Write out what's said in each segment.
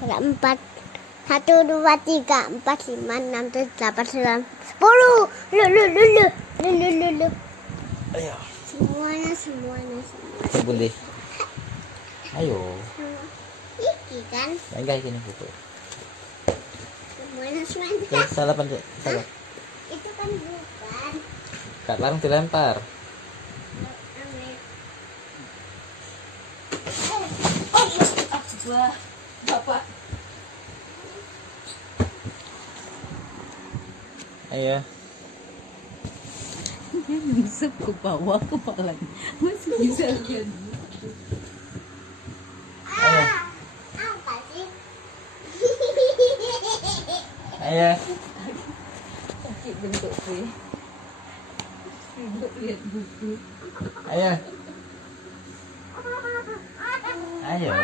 Sudah 4. 1, 2, 3, 4, 5, 6, 7, 8, 9, 10. Lu. Ayo. Semuanya. Bunda. Ayo. Iki kan. Enggak gini gitu. Semuanya. Salah pandai. Salah. Itu kan bukan. Kak larang dilempar. Wah, Bapak. Ayo. Dia nyungsep ke bawah kepalanya. Masih bisa lihat. Apa sih? Ayo. Kaki bentuk V. Sibuk lihat buku. Ayo. Ayo.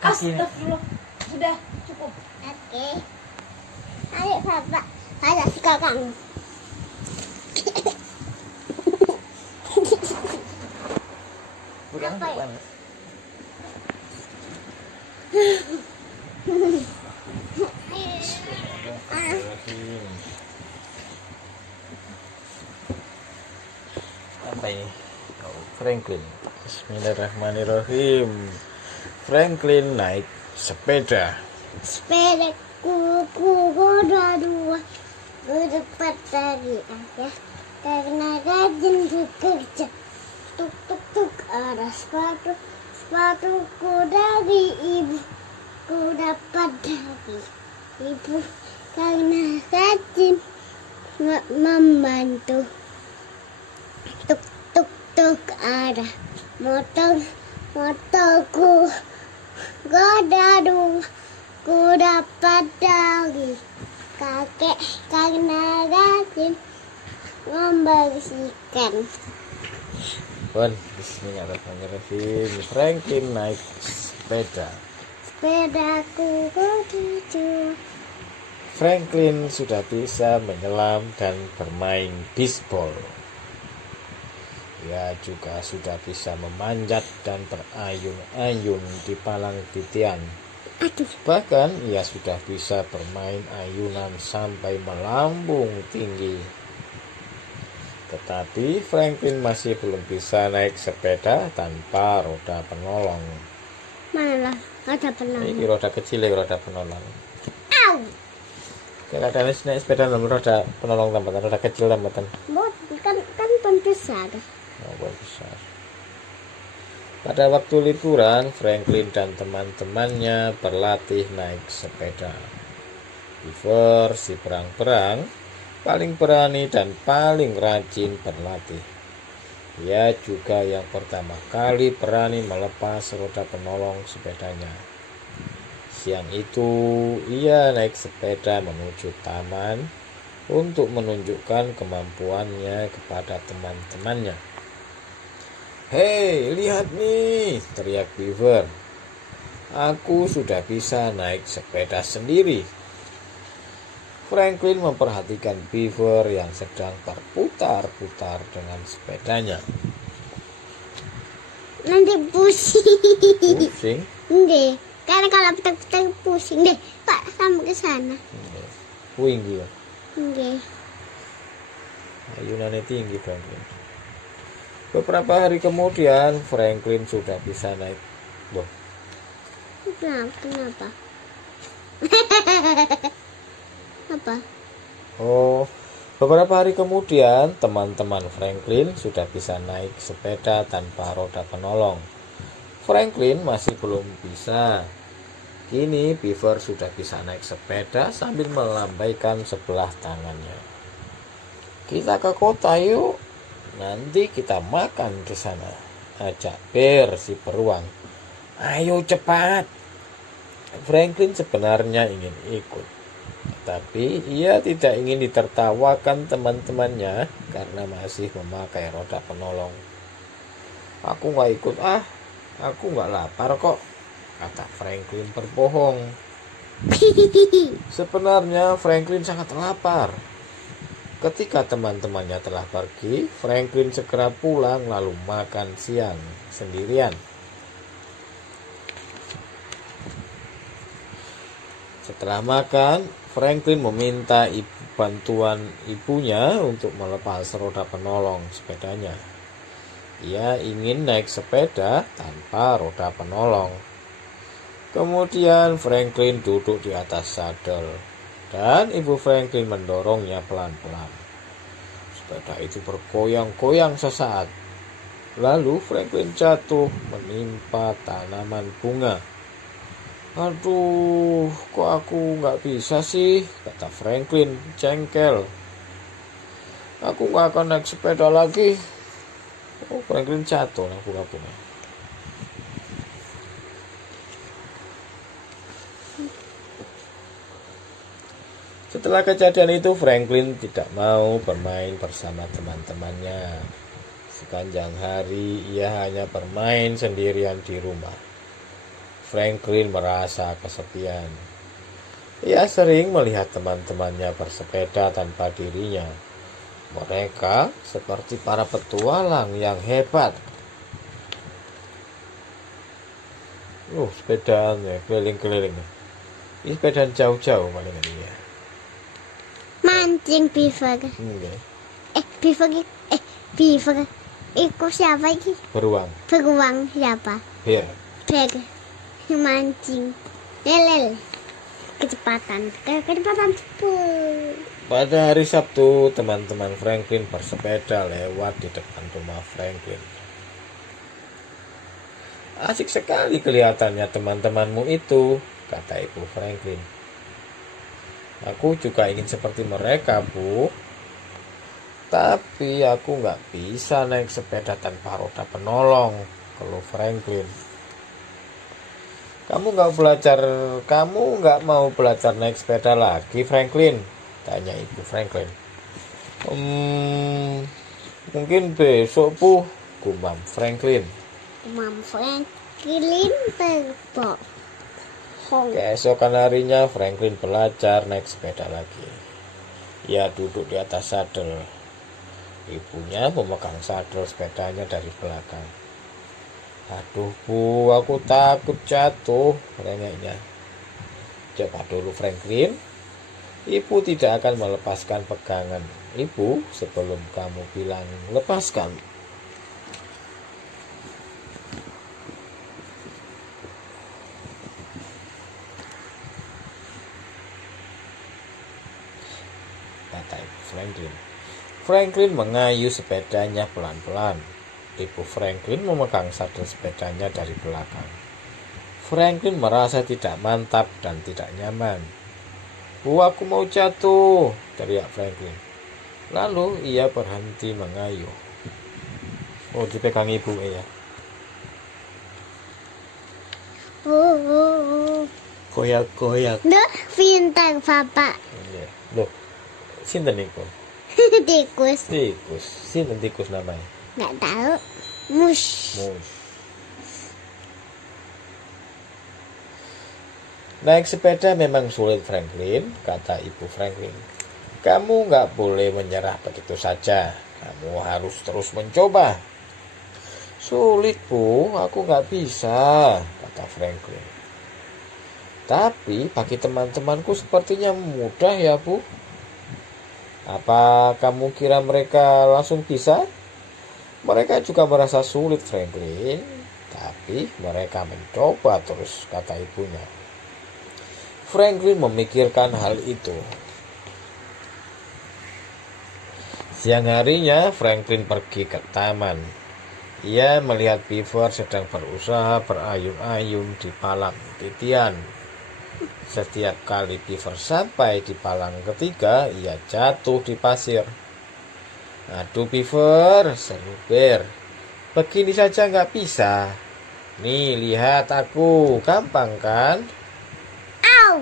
Kasih ini. Astagfirullah. Sudah cukup. Oke. Ayo Bapak. Ayo sekarang. Bukan Apa ya? panas. Apa ini? Oh, Franklin. Bismillahirrahmanirrahim. Franklin naik sepeda. Sepeda kuku roda 2 berdepan dari ayah karena rajin bekerja. Tuk arah sepatuku dari ibu ku dapat dari ibu karena rajin membantu. Tuk arah motorku roda 2 ku dapat dari kakek karena rajin membersihkan. Pun Bismillahirrahmanirrahim. Franklin naik sepeda. Sepedaku tuju. Franklin sudah bisa menyelam dan bermain bisbol. Ia juga sudah bisa memanjat dan berayun-ayun di palang titian. Aduh, Bahkan ia sudah bisa bermain ayunan sampai melambung tinggi. Tetapi Franklin masih belum bisa naik sepeda tanpa roda penolong. mana lah ada penolong. Ini roda kecil ya, roda penolong. Au, Kalau ada naik sepeda nomor roda penolong tambatan, roda kecil tambatan. kan ban besar. Oh, besar. Pada waktu liburan, Franklin dan teman-temannya berlatih naik sepeda. Beaver, si perang-perang, paling berani dan paling rajin berlatih. Ia juga yang pertama kali berani melepas roda penolong sepedanya. Siang itu, ia naik sepeda menuju taman untuk menunjukkan kemampuannya kepada teman-temannya. "Hei, lihat nih!" teriak Beaver. "Aku sudah bisa naik sepeda sendiri." Franklin memperhatikan Beaver yang sedang berputar-putar dengan sepedanya. Nanti pusing. Pusing? Nggih, karena kalau putar-putar pusing deh. Pak, sampai ke sana. Puing dia. Nggih. Ayunannya tinggi Franklin. Beberapa hari kemudian Franklin sudah bisa naik. Loh, Kenapa? Apa? oh, beberapa hari kemudian teman-teman Franklin sudah bisa naik sepeda tanpa roda penolong. Franklin masih belum bisa. Kini Beaver sudah bisa naik sepeda sambil melambaikan sebelah tangannya. "Kita ke kota yuk. Nanti kita makan di sana," ajak Bear si beruang. "Ayo cepat." Franklin sebenarnya ingin ikut, tapi ia tidak ingin ditertawakan teman-temannya karena masih memakai roda penolong. "Aku nggak ikut aku nggak lapar kok," kata Franklin berbohong. Sebenarnya Franklin sangat lapar. Ketika teman-temannya telah pergi, Franklin segera pulang lalu makan siang sendirian. Setelah makan, Franklin meminta bantuan ibunya untuk melepas roda penolong sepedanya. Ia ingin naik sepeda tanpa roda penolong. Kemudian Franklin duduk di atas sadel dan ibu Franklin mendorongnya pelan-pelan. Sepeda itu bergoyang-goyang sesaat. Lalu Franklin jatuh menimpa tanaman bunga. Aduh, kok aku nggak bisa sih, kata Franklin jengkel. Aku nggak akan naik sepeda lagi. Oh, Franklin jatuh lah bunga-bunga. Setelah kejadian itu, Franklin tidak mau bermain bersama teman-temannya. Sepanjang hari, ia hanya bermain sendirian di rumah. Franklin merasa kesepian. Ia sering melihat teman-temannya bersepeda tanpa dirinya. Mereka seperti para petualang yang hebat. Sepedanya keliling-keliling. Ini sepedaan jauh-jauh paling dia. Mancing beaver. Beaver. Ikut siapa ini? Beruang Siapa? Bear. Mancing. Lelel. Kecepatan cepat. Pada hari Sabtu, teman-teman Franklin bersepeda lewat di depan rumah Franklin. Asik sekali kelihatannya teman-temanmu itu, kata ibu Franklin. Aku juga ingin seperti mereka, Bu. Tapi aku nggak bisa naik sepeda tanpa roda penolong, keluh Franklin. Kamu nggak mau belajar naik sepeda lagi, Franklin? Tanya ibu Franklin. Mungkin besok, Bu, gumam Franklin. Keesokan harinya Franklin belajar naik sepeda lagi. Ia duduk di atas sadel. Ibunya memegang sadel sepedanya dari belakang. Aduh, Bu, aku takut jatuh, rengeknya. Coba dulu, Franklin. Ibu tidak akan melepaskan pegangan ibu sebelum kamu bilang lepaskan. Kata ibu Franklin. Franklin mengayuh sepedanya pelan-pelan. Ibu Franklin memegang sadel sepedanya dari belakang. Franklin merasa tidak mantap dan tidak nyaman. Bu, aku mau jatuh, teriak Franklin. Lalu ia berhenti mengayuh. Oh, dipegang ibu ya. Goyak-goyak. Duh, pintar Bapak. Iya. Loh, sinten niku? Tikus. Sinten tikus namanya? Nggak tahu. Mus. Naik sepeda memang sulit, Franklin, kata ibu Franklin. Kamu nggak boleh menyerah begitu saja. Kamu harus terus mencoba. Sulit, Bu, aku nggak bisa, kata Franklin. Tapi bagi teman-temanku sepertinya mudah ya, Bu. Apa kamu kira mereka langsung bisa? Mereka juga merasa sulit, Franklin. Tapi mereka mencoba terus, kata ibunya. Franklin memikirkan hal itu. Siang harinya, Franklin pergi ke taman. Ia melihat Beaver sedang berusaha berayun-ayun di palang titian. Setiap kali Beaver sampai di palang ketiga, ia jatuh di pasir. Aduh, Beaver, seru Bear. Begini saja nggak bisa. Nih, lihat aku, gampang kan? Au!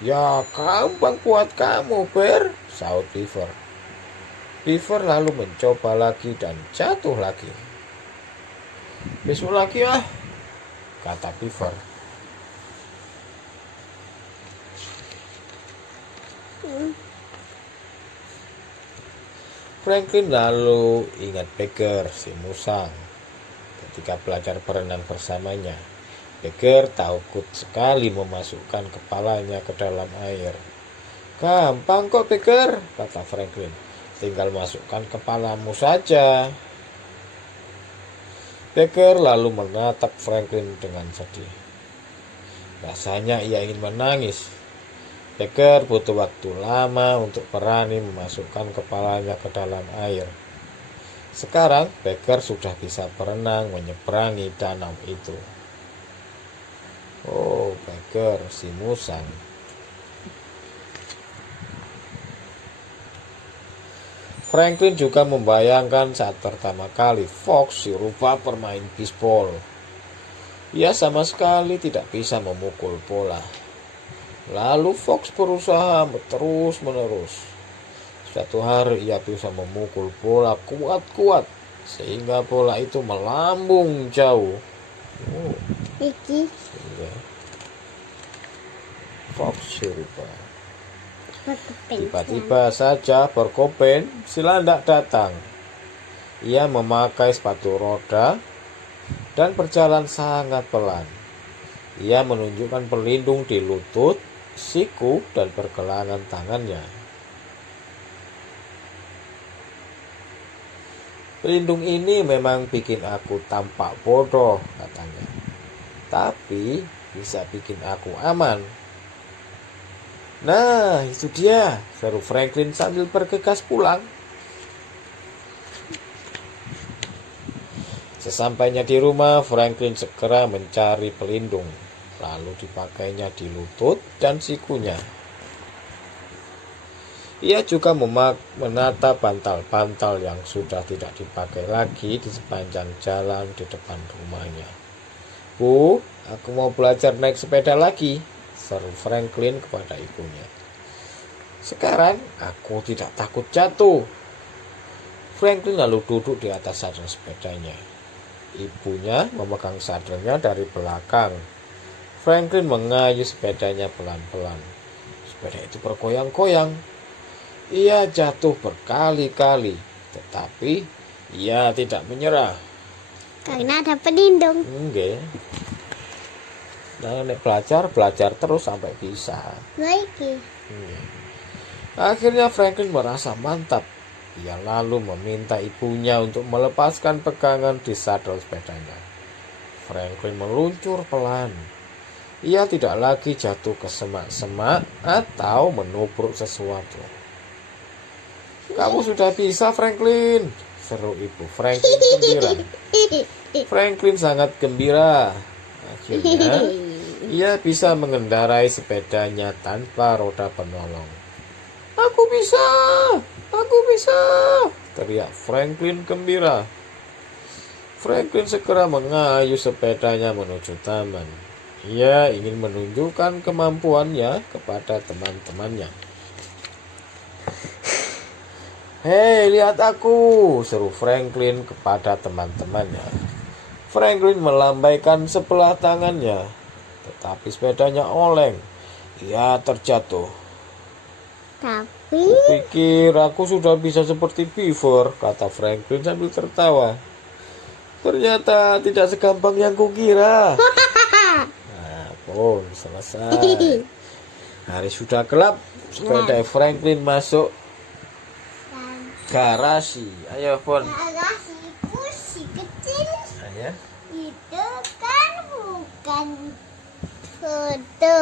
Ya, gampang buat kamu, Bear, sahut Beaver. Beaver lalu mencoba lagi dan jatuh lagi. Besok lagi ya, kata Beaver. Franklin lalu ingat Beaver si musang ketika belajar berenang bersamanya. Becker takut sekali memasukkan kepalanya ke dalam air. Gampang kok Becker, kata Franklin. Tinggal masukkan kepalamu saja. Becker lalu menatap Franklin dengan sedih. Rasanya ia ingin menangis. Becker butuh waktu lama untuk berani memasukkan kepalanya ke dalam air. Sekarang Becker sudah bisa berenang menyeberangi danau itu. Oh, Becker si musang. Franklin juga membayangkan saat pertama kali Fox si rupa permain bisbol. Ia sama sekali tidak bisa memukul bola. Lalu Fox berusaha terus-menerus. Suatu hari ia bisa memukul bola kuat-kuat sehingga bola itu melambung jauh. Iki. Iya. Fox si rupa. Tiba-tiba saja Porcupine si landak datang. Ia memakai sepatu roda dan berjalan sangat pelan. Ia menunjukkan pelindung di lutut, siku, dan pergelangan tangannya. Pelindung ini memang bikin aku tampak bodoh, katanya. Tapi bisa bikin aku aman. Nah, itu dia, seru Franklin sambil bergegas pulang. Sesampainya di rumah, Franklin segera mencari pelindung, lalu dipakainya di lutut dan sikunya. Ia juga menata bantal-bantal yang sudah tidak dipakai lagi di sepanjang jalan di depan rumahnya. Bu, aku mau belajar naik sepeda lagi, seru Franklin kepada ibunya. Sekarang aku tidak takut jatuh. Franklin lalu duduk di atas sadel sepedanya. Ibunya memegang sadelnya dari belakang. Franklin mengayuh sepedanya pelan-pelan. Sepeda itu bergoyang-goyang. Ia jatuh berkali-kali, tetapi ia tidak menyerah. Karena ada pelindung. Enggak. Nah, nek belajar terus sampai bisa. Lagi. Akhirnya Franklin merasa mantap. Ia lalu meminta ibunya untuk melepaskan pegangan di sadel sepedanya. Franklin meluncur pelan. Ia tidak lagi jatuh ke semak-semak atau menubruk sesuatu. Kamu sudah bisa, Franklin, seru ibu Franklin gembira. Franklin sangat gembira. Akhirnya ia bisa mengendarai sepedanya tanpa roda penolong. Aku bisa, teriak Franklin gembira. Franklin segera mengayuh sepedanya menuju taman. Ia ingin menunjukkan kemampuannya kepada teman-temannya. Hei, lihat aku, seru Franklin kepada teman-temannya. Franklin melambaikan sebelah tangannya, tetapi sepedanya oleng. Ia terjatuh. Tapi Kupikir aku sudah bisa seperti Beaver, kata Franklin sambil tertawa. Ternyata tidak segampang yang kukira. Nah, pun selesai. Hari sudah gelap. Sepeda Franklin masuk garasi. Ayo, Pon. garasiku si kecil Ayo. itu kan bukan foto.